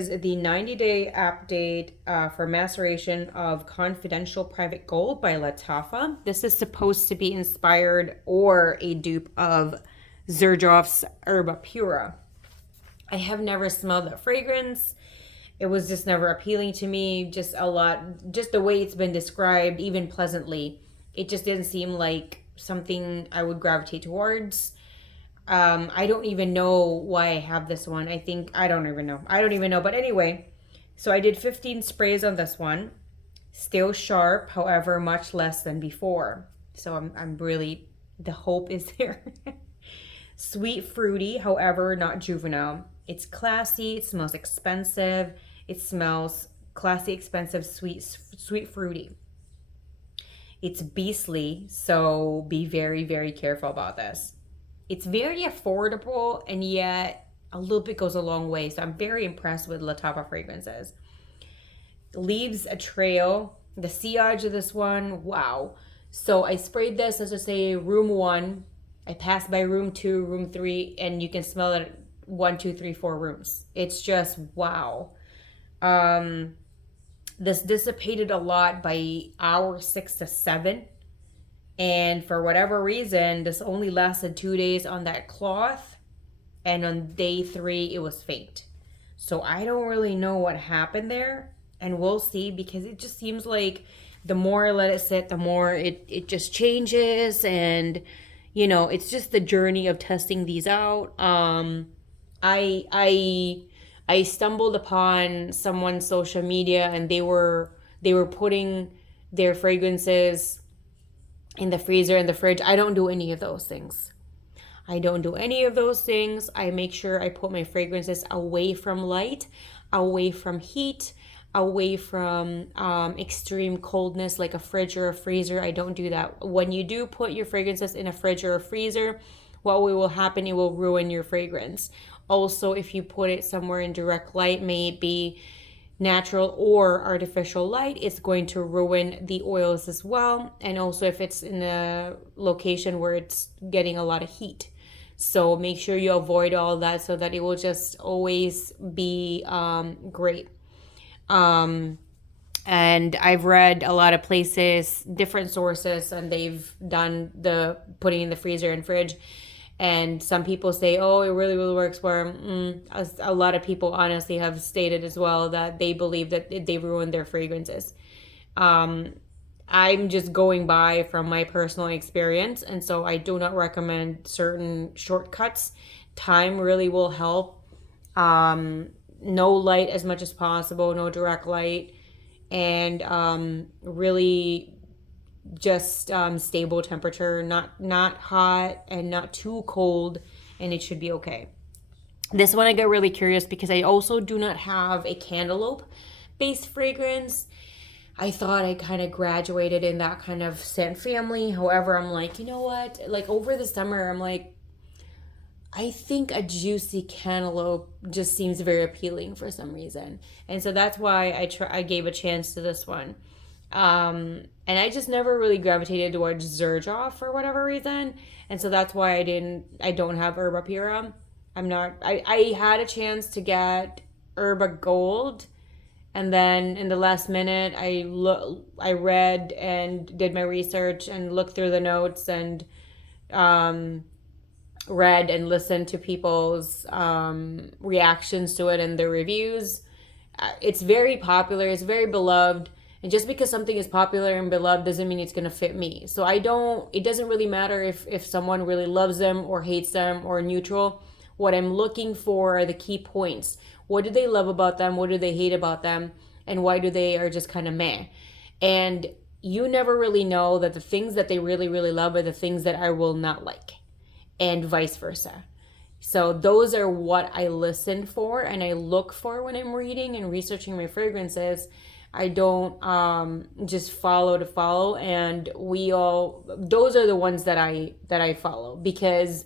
Is the 90-day update for maceration of confidential private gold by Lattafa. This is supposed to be inspired or a dupe of Xerjoff's Herba Pura. I have never smelled that fragrance. It was just never appealing to me. Just the way it's been described, even pleasantly. It just didn't seem like something I would gravitate towards. I don't even know why I have this one. I don't even know. I don't even know. But anyway, so I did 15 sprays on this one. Still sharp, however, much less than before. So I'm really, the hope is there. Sweet fruity, however, not juvenile. It's classy. It smells expensive. It smells classy, expensive, sweet fruity. It's beastly, so be very, very careful about this. It's very affordable, and yet a little bit goes a long way. So I'm very impressed with Lattafa fragrances. Leaves a trail. The sillage of this one, wow. So I sprayed this, as I say, room 1. I passed by room 2, room 3, and you can smell it at 1, 2, 3, 4 rooms. It's just wow. This dissipated a lot by hour 6 to 7. And for whatever reason, this only lasted 2 days on that cloth. And on day 3, it was faint. So I don't really know what happened there. And we'll see, because it just seems like the more I let it sit, the more it just changes. And, it's just the journey of testing these out. I stumbled upon someone's social media, and they were putting their fragrances in the freezer and the fridge. I don't do any of those things. I make sure I put my fragrances away from light, away from heat, away from extreme coldness like a fridge or a freezer. I don't do that. When you do put your fragrances in a fridge or a freezer, what will happen, it will ruin your fragrance. Also, if you put it somewhere in direct light, may it be natural or artificial light, it's going to ruin the oils as well. And also if it's in a location where it's getting a lot of heat. So make sure you avoid all that, so that it will just always be great. And I've read a lot of places, different sources, and they've done the putting in the freezer and fridge. And some people say, oh, it really, really works for them. A lot of people honestly have stated as well that they believe that they ruined their fragrances. I'm just going by from my personal experience, and so I do not recommend certain shortcuts. Time really will help. No light as much as possible, no direct light, and really just stable temperature, not hot and not too cold, and it should be okay. This one I got really curious because I also do not have a cantaloupe based fragrance. I thought I kind of graduated in that kind of scent family. However, I'm like, you know what? Like over the summer, I'm like, I think a juicy cantaloupe just seems very appealing for some reason. And so that's why I gave a chance to this one. And I just never really gravitated towards Xerjoff for whatever reason. And so that's why I don't have Herba Pura. I had a chance to get Herba Gold. And then in the last minute, I read and did my research and looked through the notes and, read and listened to people's, reactions to it and their reviews. It's very popular. It's very beloved. And just because something is popular and beloved doesn't mean it's going to fit me. So it doesn't really matter if someone really loves them or hates them or neutral. What I'm looking for are the key points. What do they love about them? What do they hate about them? And why do they are just kind of meh? And you never really know that the things that they really, really love are the things that I will not like, and vice versa. So those are what I listen for and I look for when I'm reading and researching my fragrances. I don't just follow to follow, and those are the ones that I follow, because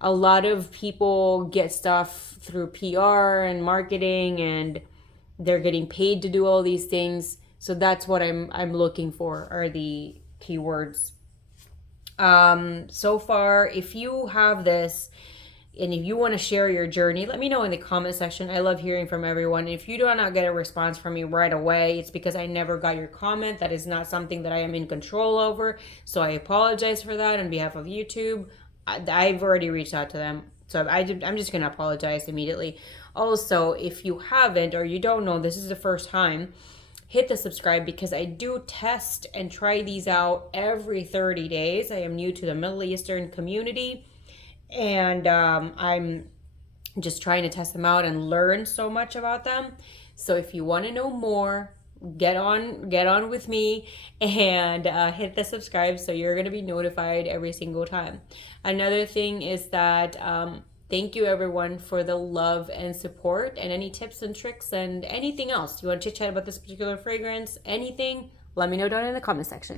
a lot of people get stuff through PR and marketing, and they're getting paid to do all these things. So that's what I'm looking for, are the keywords. So far, if you have this, And if you want to share your journey, let me know in the comment section. I love hearing from everyone. If you do not get a response from me right away, it's because I never got your comment. That is not something that I am in control over. So I apologize for that on behalf of YouTube. I've already reached out to them. So I'm just going to apologize immediately. Also, if you haven't or you don't know, this is the first time, hit the subscribe because I do test and try these out every 30 days. I am new to the Middle Eastern community. And I'm just trying to test them out and learn so much about them. So if you want to know more, get on with me and hit the subscribe so you're going to be notified every single time. Another thing is that thank you everyone for the love and support, and any tips and tricks and anything else. You want to chit chat about this particular fragrance, anything, let me know down in the comment section.